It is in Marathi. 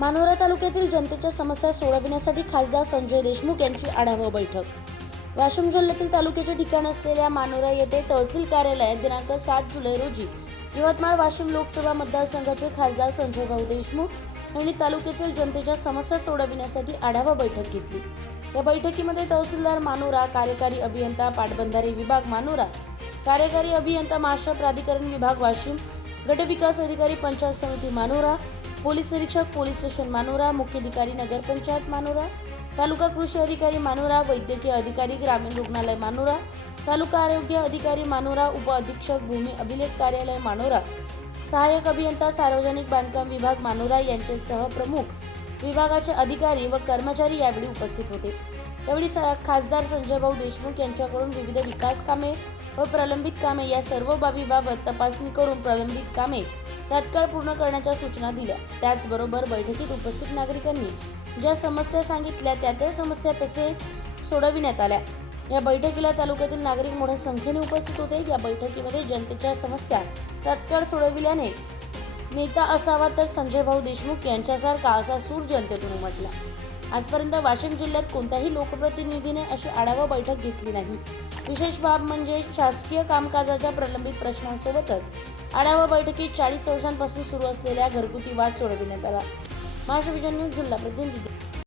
मानोरा तालुक्यातील जनतेच्या समस्या सोडविण्यासाठी खासदार संजय देशमुख यांची आढावा बैठक. वाशिम जिल्ह्यातील तालुक्याचे ठिकाण असलेल्या मानोरा येथे तहसील कार्यालयात दिनांक सात जुलै रोजी यवतमाळ वाशिम लोकसभा मतदारसंघाचे खासदार संजय भाऊ देशमुख यांनी तालुक्यातील जनतेच्या समस्या सोडविण्यासाठी आढावा बैठक घेतली. या बैठकीमध्ये तहसीलदार मानोरा कार्यकारी अभियंता पाटबंधारे विभाग मानोरा कार्यकारी अभियंता महाराष्ट्र प्राधिकरण विभाग वाशिम गटविकास अधिकारी पंचायत समिती मानोरा पोलीस निरीक्षक पोलीस स्टेशन मानोरा मुख्याधिकारी नगरपंचायत मानोरा तालुका कृषी अधिकारी मानोरा वैद्यकीय अधिकारी ग्रामीण रुग्णालय मानोरा तालुका आरोग्य अधिकारी मानोरा उप अधीक्षक भूमी अभिलेख कार्यालय मानोरा सहाय्यक अभियंता सार्वजनिक बांधकाम विभाग मानोरा यांचे सहप्रमुख विभागाचे अधिकारी व कर्मचारी यावेळी उपस्थित होते. यावेळी स- खासदार संजय भाऊ देशमुख यांच्याकडून विविध विकास कामे व प्रलंबित कामे या सर्व बाबीबाबत तपासणी करून प्रलंबित कामे तात्काळ पूर्ण करण्याच्या सूचना दिल्या. त्याचबरोबर बैठकीत उपस्थित नागरिकांनी ज्या समस्या सांगितल्या त्या त्या समस्या तसे सोडविण्यात आल्या. या बैठकीला तालुक्यातील नागरिक मोठ्या संख्येने उपस्थित होते. या बैठकीमध्ये जनतेच्या समस्या तात्काळ सोडविल्याने नेता असावा तर संजय भाऊ देशमुख यांच्यासारखा असा सूर जनतेतून उमटला. आजपर्यंत वाशिम जिल्ह्यात कोणत्याही लोकप्रतिनिधीने अशी आढावा बैठक घेतली नाही. विशेष बाब म्हणजे शासकीय कामकाजाच्या प्रलंबित प्रश्नांसोबतच आढावा बैठकीत चाळीस वर्षांपासून सुरू असलेल्या घरगुती वाद सोडविण्यात आला. महाशिवजन न्यूज जिल्हा प्रतिनिधी